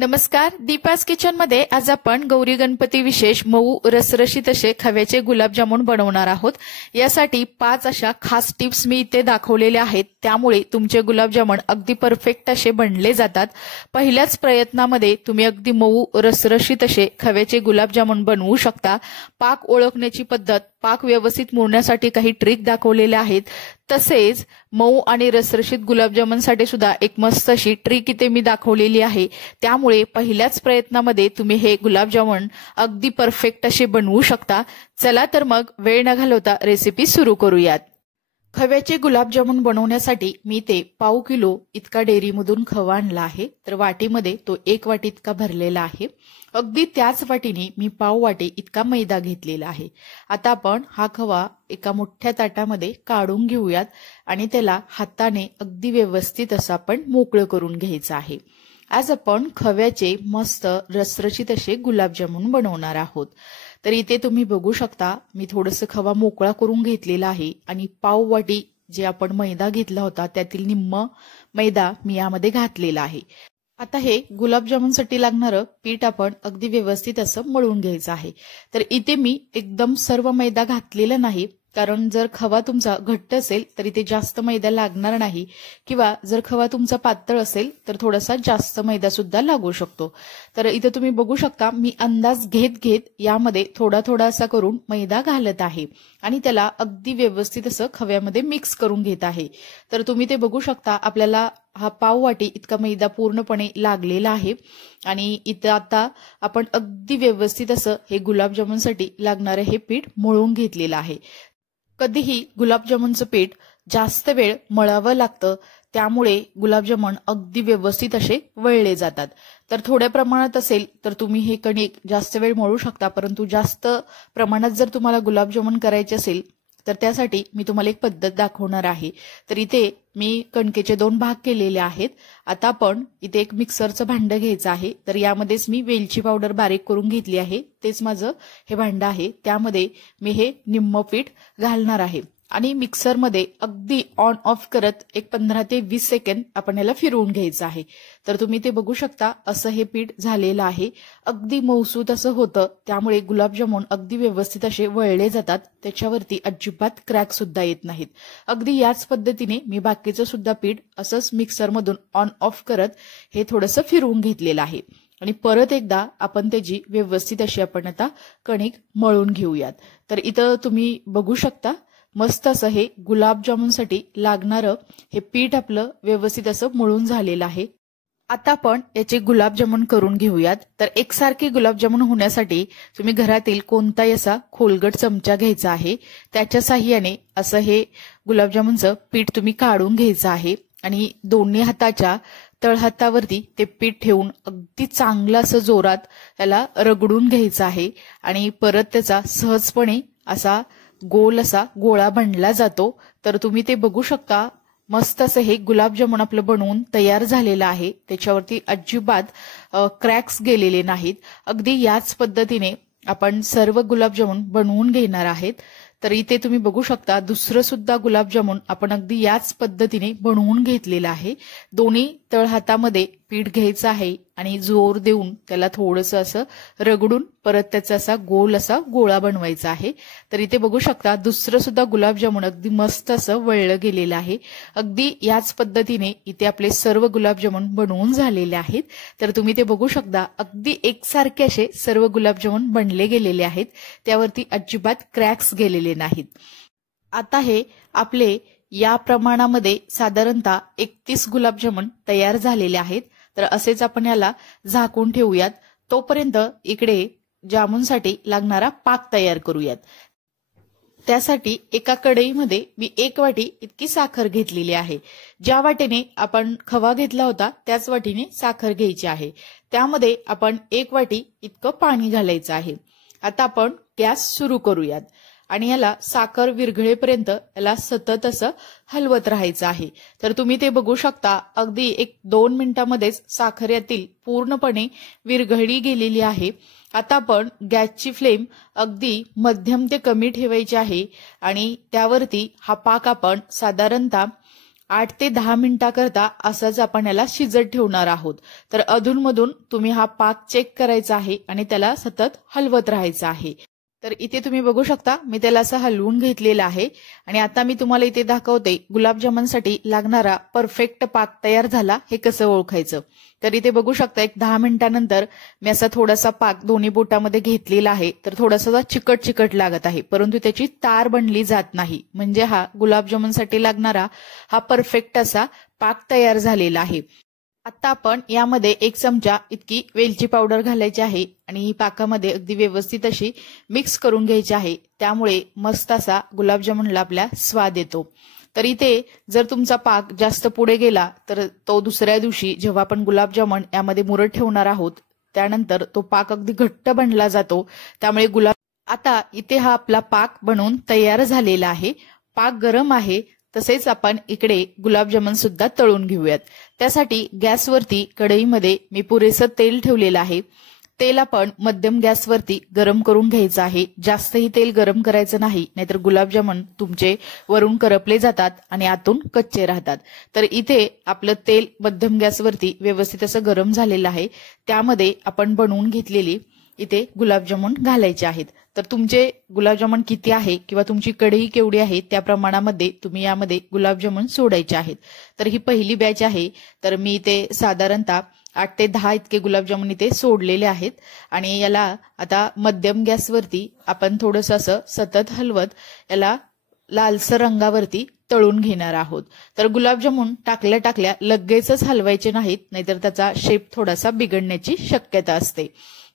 नमस्कार, दीपास किचन मध्ये आज आपण गौरी गणपती विशेष मऊ रसरशीत असे खव्याचे गुलाबजामुन बनवणार आहोत। यासाठी 5 अशा खास टिप्स मी इथे दाखवलेल्या आहेत, त्यामुळे तुमचे गुलाबजामुन अगदी परफेक्ट असे बनले जातात। पहिल्याच प्रयत्नामध्ये तुम्ही अगदी मऊ रसरशीत असे खव्याचे गुलाबजामुन बनवू शकता। पाक ओळखण्याची पद्धत, पाक व्यवस्थित मुरण्यासाठी काही ट्रिक दाखवलेल्या आहेत। तसेच मऊ आणि रसरशीत गुलाबजामुनसाठी सुद्धा एक मस्त अशी ट्रिक इथे मी दाखवलेली आहे, त्यामुळे पहिल्याच प्रयत्नामध्ये तुम्ही हे गुलाबजामुन अगदी परफेक्ट असे बनवू शकता। चला तर मग वेळ न घालवता रेसिपी सुरू करूयात। खव्याचे गुलाबजामुन बनवण्यासाठी मी ते पाव किलो इतका डेअरीमधून खवा आणला आहे, तर वाटीमध्ये तो 1 वाटी इतका भरलेला आहे। अगदी त्याच वाटीने मी पाव वाटी इतका मैदा घेतलेला आहे। आता आपण हा खवा एका मोठ्या ताटामध्ये काढून घेऊयात आणि त्याला हाताने अगदी व्यवस्थित असं आपण मोकळं करून घ्यायचं आहे। आज आपण खव्याचे मस्त रसरशीत असे गुलाबजामुन बनवणार आहोत। तर इथे तुम्ही बघू शकता, मी थोडंसं खवा मोकळा करून घेतलेला आहे आणि पाव वाटी जे आपण मैदा घेतला होता त्यातील निम्म मैदा मी यामध्ये घातलेला आहे। आता हे गुलाबजामुनसाठी लागणारं पीठ आपण अगदी व्यवस्थित असं मळून घ्यायचं आहे। तर इथे मी एकदम सर्व मैदा घातलेला नाही, कारण जर खवा तुमचा घट्ट असेल तर इथे जास्त मैदा लागणार नाही, किंवा जर खवा तुमचा पातळ असेल तर थोडासा जास्त मैदा सुद्धा लागू शकतो। तर इथे तुम्ही बघू शकता, मी अंदाज घेत यामध्ये थोडा थोडा असा करून मैदा घालत आहे आणि त्याला अगदी व्यवस्थित असं खव्यामध्ये मिक्स करून घेत आहे। तर तुम्ही ते बघू शकता, आपल्याला हा पाव वाटी इतका मैदा पूर्णपणे लागलेला आहे आणि इथं आता आपण अगदी व्यवस्थित असं हे गुलाबजामुनसाठी लागणारे हे पीठ मळून घेतलेलं आहे। कधीही गुलाबजामुनचं पीठ जास्त वेळ मळावं लागतं, त्यामुळे गुलाबजामुन अगदी व्यवस्थित असे वळले जातात। तर थोड्या प्रमाणात असेल तर तुम्ही हे कणिक जास्त वेळ मळू शकता, परंतु जास्त प्रमाणात जर तुम्हाला गुलाबजामुन करायचे असेल तर त्यासाठी मी तुम्हाला एक पद्धत दाखवणार आहे। तर इथे मी कणकेचे 2 भाग केलेले आहेत। आता आपण इथे एक मिक्सरचं भांडं घ्यायचं आहे। तर यामध्येच मी वेलची पावडर बारीक करून घेतली आहे, तेच माझं हे भांडं आहे। त्यामध्ये मी हे निम्म पीठ घालणार आहे आणि मिक्सरमध्ये अगदी ऑन ऑफ करत एक 15 ते 20 सेकंद आपण याला फिरवून घ्यायचं आहे। तर तुम्ही ते बघू शकता, असं हे पीठ झालेलं आहे। अगदी मऊसूत असं होतं, त्यामुळे गुलाबजामुन अगदी व्यवस्थित असे वळले जातात, त्याच्यावरती अजिबात क्रॅक सुद्धा येत नाहीत। अगदी याच पद्धतीने मी बाकीचं सुद्धा पीठ असंच मिक्सरमधून ऑन ऑफ करत हे थोडंसं फिरवून घेतलेलं आहे आणि परत एकदा आपण त्याची व्यवस्थित अशी आपण आता कणिक मळून घेऊयात। तर इथं तुम्ही बघू शकता, मस्त असं हे गुलाबजामुनसाठी लागणारं हे पीठ आपलं व्यवस्थित असं मळून झालेलं आहे। आता आपण याचे गुलाबजामुन करून घेऊयात। तर एकसारखे गुलाबजामुन होण्यासाठी तुम्ही घरातील कोणताही असा खोलगट चमचा घ्यायचा आहे, त्याच्या साहाय्याने असं हे गुलाबजामुनचं पीठ तुम्ही काढून घ्यायचं आहे आणि दोन्ही हाताच्या तळहातावरती ते पीठ ठेवून अगदी चांगलं असं जोरात त्याला रगडून घ्यायचं आहे आणि परत त्याचा सहजपणे असा गोल असा गोळा बनला जातो। तर तुम्ही ते बघू शकता, मस्त असं हे गुलाबजामुन आपलं बनवून तयार झालेलं आहे, त्याच्यावरती अजिबात क्रॅक्स गेलेले नाहीत। अगदी याच पद्धतीने आपण सर्व गुलाबजामुन बनवून घेणार आहेत। तर इथे तुम्ही बघू शकता, दुसरं सुद्धा गुलाबजामुन आपण अगदी याच पद्धतीने बनवून घेतलेलं आहे। दोन्ही तळहातामध्ये पीठ घ्यायचं आहे आणि जोर देऊन त्याला थोडंसं असं रगडून परत त्याचा असा गोल असा गोळा बनवायचा आहे। तर इथे बघू शकता, दुसरं सुद्धा गुलाबजामुन अगदी मस्त असं वळलं गेलेलं आहे। अगदी याच पद्धतीने इथे आपले सर्व गुलाबजामुन बनवून झालेले आहेत। तर तुम्ही ते बघू शकता, अगदी एकसारखे असे सर्व गुलाबजामुन बनले गेलेले आहेत, त्यावरती अजिबात क्रॅक्स गेलेले नाहीत। आता हे आपले या प्रमाणामध्ये साधारणतः 31 गुलाबजामुन तयार झालेले आहेत। तर असेच आपण याला झाकून ठेवूयात, तोपर्यंत इकडे जामुनसाठी लागणारा पाक तयार करूयात। त्यासाठी एका कढईमध्ये मी 1 वाटी इतकी साखर घेतलेली आहे। ज्या वाटीने आपण खवा घेतला होता त्याच वाटीने साखर घ्यायची आहे। त्यामध्ये आपण 1 वाटी इतकं पाणी घालायचं आहे। आता आपण गॅस सुरू करूयात आणि याला साखर विरघळेपर्यंत याला सतत असं हलवत राहायचं आहे। तर तुम्ही ते बघू शकता, अगदी 1-2 मिनिटांमध्येच साखर यातील पूर्णपणे विरघळली गेलेली आहे। आता आपण गॅसची फ्लेम अगदी मध्यम ते कमी ठेवायची आहे आणि त्यावरती हा पाक आपण साधारणतः 8 ते 10 मिनिटाकरता असंच आपण याला शिजत ठेवणार आहोत। तर अधूनमधून तुम्ही हा पाक चेक करायचा आहे आणि त्याला सतत हलवत राहायचं आहे। तर इथे तुम्ही बघू शकता मी त्याला असं हलवून घेतलेलं आहे आणि आता मी तुम्हाला इथे दाखवते गुलाबजामुनसाठी लागणारा परफेक्ट पाक तयार झाला हे कसं ओळखायचं। तर इथे बघू शकता एक 10 मिनिटानंतर मी असा थोडासा पाक दोन्ही बोटामध्ये घेतलेला आहे। तर थोडासा चिकट चिकट लागत आहे, परंतु त्याची तार बनली जात नाही, म्हणजे हा गुलाबजामुनसाठी लागणारा हा परफेक्ट असा पाक तयार झालेला आहे। आता आपण यामध्ये 1 चमचा इतकी वेलची पावडर घालायची आहे आणि ही पाकामध्ये अगदी व्यवस्थित अशी मिक्स करून घ्यायची आहे। त्यामुळे मस्त असा गुलाबजामुनला आपल्या स्वाद येतो। तर इथे जर तुमचा पाक जास्त पुढे गेला तर तो दुसऱ्या दिवशी जेव्हा आपण गुलाबजामुन यामध्ये मुरत ठेवणार आहोत त्यानंतर तो पाक अगदी घट्ट बनला जातो। त्यामुळे आता इथे हा आपला पाक बनवून तयार झालेला आहे। पाक गरम आहे, तसेच आपण इकडे गुलाबजामुन सुद्धा तळून घेऊयात। त्यासाठी गॅसवरती कढईमध्ये मी पुरेसं तेल ठेवलेलं आहे। तेल आपण मध्यम गॅसवरती गरम करून घ्यायचं आहे। जास्तही तेल गरम करायचं नाही, नाहीतर गुलाबजामुन तुमचे वरून करपले जातात आणि आतून कच्चे राहतात। तर इथे आपलं तेल मध्यम गॅसवरती व्यवस्थित असं गरम झालेलं आहे। त्यामध्ये आपण बनवून घेतलेली इथे गुलाबजामुन घालायचे आहेत। तर तुमचे गुलाबजामुन किती आहे किंवा तुमची कढई केवढी आहे त्या प्रमाणामध्ये तुम्ही यामध्ये गुलाबजामुन सोडायचे आहेत। तर ही पहिली बॅच आहे। तर मी इथे साधारणतः 8 ते 10 इतके गुलाबजामुन इथे सोडलेले आहेत आणि याला आता मध्यम गॅसवरती आपण थोडंसं असं सतत हलवत याला लालसर रंगावरती तळून घेणार आहोत। तर गुलाबजामुन टाकल्या लगेचच हलवायचे नाहीत, नाहीतर त्याचा शेप थोडासा बिघडण्याची शक्यता असते।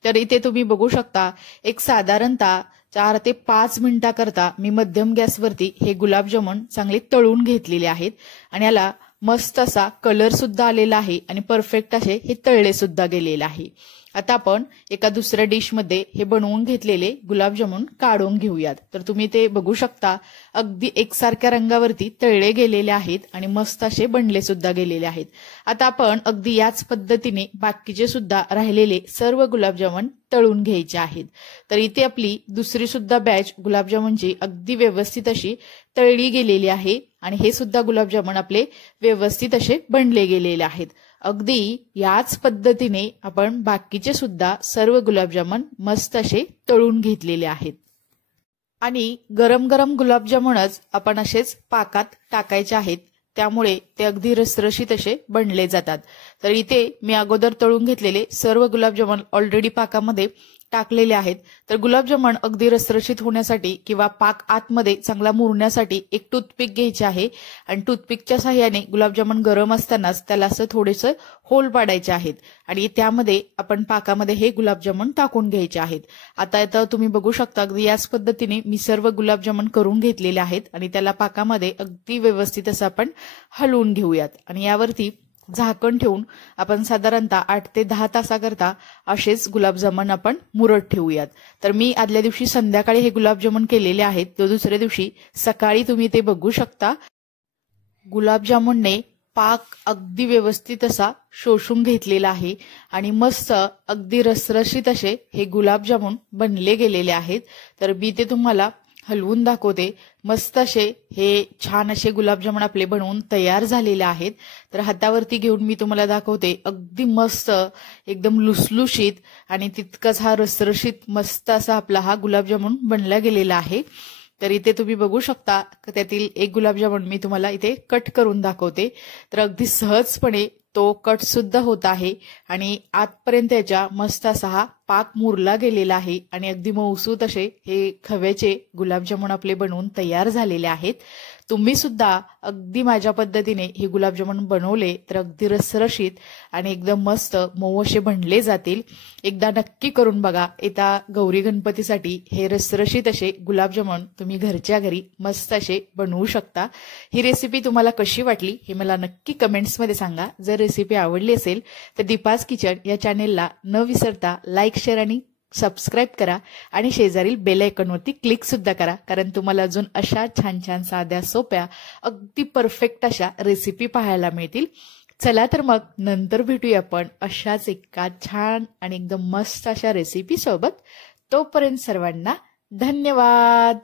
तर इथे तुम्ही बघू शकता एक साधारणतः 4 ते 5 मिनिटाकरता मी मध्यम गॅसवरती हे गुलाबजामुन चांगले तळून घेतलेले आहेत आणि याला मस्त असा कलर सुद्धा आलेला आहे आणि परफेक्ट असे हे तळले सुद्धा गेलेले आहे। आता आपण एका दुसऱ्या डिशमध्ये हे बनवून घेतलेले गुलाबजामुन काढून घेऊयात। तर तुम्ही ते बघू शकता अगदी एकसारख्या रंगावरती तळले गेलेले आहेत आणि मस्त असे बनले सुद्धा गेलेले आहेत। आता आपण अगदी याच पद्धतीने बाकीचे सुद्धा राहिलेले सर्व गुलाबजामुन तळून घ्यायचे आहेत। तर इथे आपली दुसरी सुद्धा बॅच गुलाबजामुनची अगदी व्यवस्थित अशी तळली गेलेली आहे आणि हे सुद्धा गुलाबजामुन आपले व्यवस्थित असे बनले गेलेले आहेत। अगदी याच पद्धतीने आपण बाकीचे सुद्धा सर्व गुलाबजामुन मस्त असे तळून घेतलेले आहेत आणि गरम गरम गुलाबजामुनच आपण असेच पाकात टाकायचे आहेत। त्यामुळे ते अगदी रसरशीत असे बनले जातात। तर इथे मी अगोदर तळून घेतलेले सर्व गुलाबजामुन ऑलरेडी पाकामध्ये टाकलेले आहेत। तर गुलाबजामुन अगदी रसरशीत होण्यासाठी किंवा पाक आतमध्ये चांगला मुरण्यासाठी एक टूथपिक घ्यायची आहे आणि टूथपिकच्या सहाय्याने गुलाबजामुन गरम असतानाच त्याला असं थोडेसे होल पाडायचे आहेत आणि त्यामध्ये आपण पाकामध्ये हे गुलाबजामुन टाकून घ्यायचे आहेत। आता तुम्ही बघू शकता अगदी याच पद्धतीने मी सर्व गुलाबजामुन करून घेतलेले आहेत आणि त्याला पाकामध्ये अगदी व्यवस्थित असं आपण हलवून घेऊयात आणि यावरती झाकण ठेवून आपण साधारणतः 8 ते 10 तासाकरता असेच गुलाबजामुन आपण मुरत ठेवूयात। तर मी आदल्या दिवशी संध्याकाळी हे गुलाबजामुन केलेले आहेत, तर दुसऱ्या दिवशी सकाळी तुम्ही ते बघू शकता गुलाबजामुनने पाक अगदी व्यवस्थित असा शोषून घेतलेला आहे आणि मस्त अगदी रसरशीत असे हे गुलाबजामुन बनले गेलेले आहेत। तर मी ते तुम्हाला हलवून दाखवते। मस्त असे हे छान असे गुलाबजामुन आपले बनवून तयार झालेले आहेत। तर हातावरती घेऊन मी तुम्हाला दाखवते अगदी मस्त एकदम लुसलुशीत आणि तितकाच हा रसरशीत मस्त असा आपला हा गुलाबजामुन बनला गेलेला आहे। तर इथे तुम्ही बघू शकता त्यातील एक गुलाबजामुन मी तुम्हाला इथे कट करून दाखवते। तर अगदी सहजपणे तो कट सुद्धा होत आहे आणि आतपर्यंत याच्या मस्त असा हा पाक मुरला गेलेला आहे आणि अगदी मऊसूत असे हे खव्याचे गुलाबजामुन आपले बनवून तयार झालेले आहेत। तुम्ही सुद्धा अगदी माझ्या पद्धतीने हे गुलाबजामुन बनवले तर अगदी रसरशीत आणि एकदम मस्त मऊ असे बनले जातील। एकदा नक्की करून बघा। येत्या गौरी गणपतीसाठी हे रसरशीत असे गुलाबजामुन तुम्ही घरच्या घरी मस्त असे बनवू शकता। ही रेसिपी तुम्हाला कशी वाटली हे मला नक्की कमेंट्समध्ये सांगा। जर रेसिपी आवडली असेल तर दीपाज किचन या चॅनेलला न विसरता लाईक, शेअर आणि सबस्क्राइब करा आणि शेजारील बेल आयकॉनवरती क्लिक सुद्धा करा, कारण तुम्हाला अजून अशा छान छान साध्या सोप्या अगदी परफेक्ट अशा रेसिपी पाहायला मिळतील। चला तर मग नंतर भेटूया आपण अशाच एका छान आणि एकदम मस्त अशा रेसिपी सोबत। तोपर्यंत सर्वांना धन्यवाद।